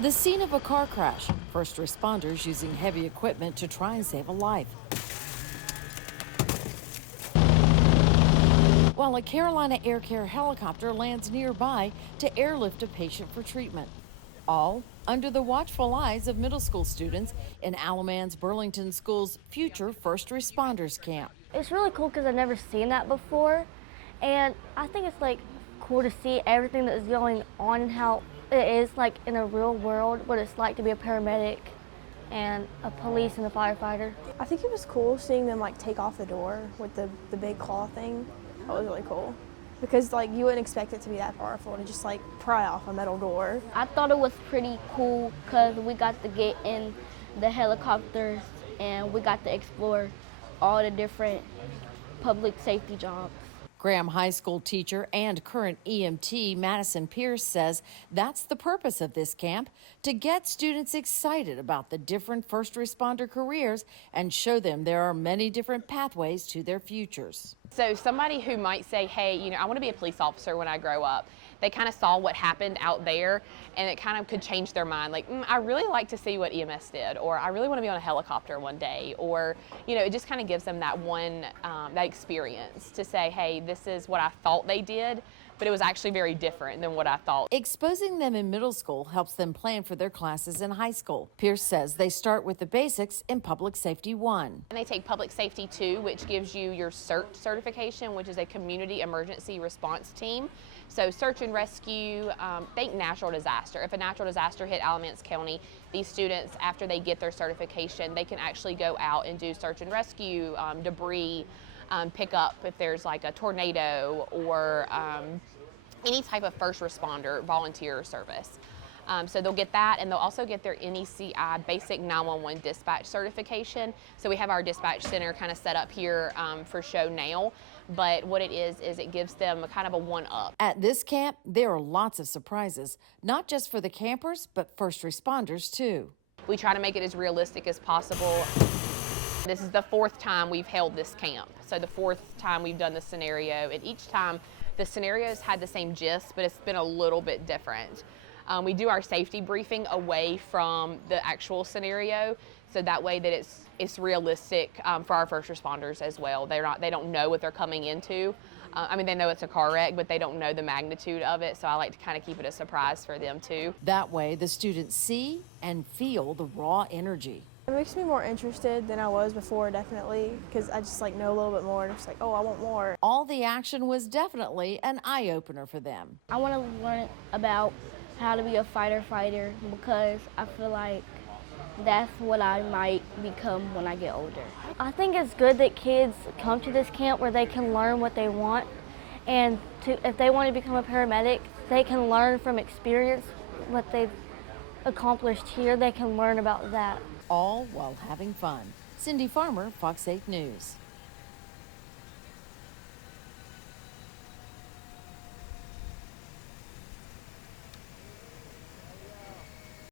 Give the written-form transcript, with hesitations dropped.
The scene of a car crash. First responders using heavy equipment to try and save a life. While a Carolina Air Care helicopter lands nearby to airlift a patient for treatment. All under the watchful eyes of middle school students in Alamance Burlington School's future first responders camp. It's really cool because I've never seen that before, and I think it's like cool to see everything that's going on and how it is like in a real world, what it's like to be a paramedic and a police and a firefighter. I think it was cool seeing them like take off the door with the big claw thing. That was really cool because like you wouldn't expect it to be that powerful to just like pry off a metal door. I thought it was pretty cool because we got to get in the helicopters and we got to explore all the different public safety jobs. Graham High School teacher and current EMT Madison Pierce says that's the purpose of this camp, to get students excited about the different first responder careers and show them there are many different pathways to their futures. So somebody who might say, hey, I want to be a police officer when I grow up, they kind of saw what happened out there and it kind of could change their mind. Like, I really like to see what EMS did, or I really want to be on a helicopter one day, or, it just kind of gives them that that experience to say, hey, this is what I thought they did, but it was actually very different than what I thought. Exposing them in middle school helps them plan for their classes in high school. Pierce says they start with the basics in Public Safety 1. And they take Public Safety 2, which gives you your CERT certification, which is a Community Emergency Response Team. So search and rescue, think natural disaster. If a natural disaster hit Alamance County, these students, after they get their certification, they can actually go out and do search and rescue, debris, pick up if there's like a tornado or any type of first responder volunteer service. So they'll get that, and they'll also get their NECI Basic 911 Dispatch Certification. So we have our dispatch center kind of set up here for show now, but what it is it gives them a kind of a one-up. At this camp, there are lots of surprises, not just for the campers, but first responders too. We try to make it as realistic as possible. This is the 4th time we've held this camp. So the 4th time we've done this scenario, and each time the scenarios had the same gist, but it's been a little bit different. We do our safety briefing away from the actual scenario, so that way that it's realistic for our first responders as well. They don't know what they're coming into. They know it's a car wreck, but they don't know the magnitude of it, so I like to kind of keep it a surprise for them too. That way the students see and feel the raw energy. It makes me more interested than I was before, definitely, because I just know a little bit more and it's like, oh, I want more. All the action was definitely an eye-opener for them. I want to learn about how to be a fighter because I feel like that's what I might become when I get older. I think it's good that kids come to this camp where they can learn what they want, and if they want to become a paramedic, they can learn from experience what they've accomplished here. They can learn about that. All while having fun. Cindy Farmer, Fox 8 News.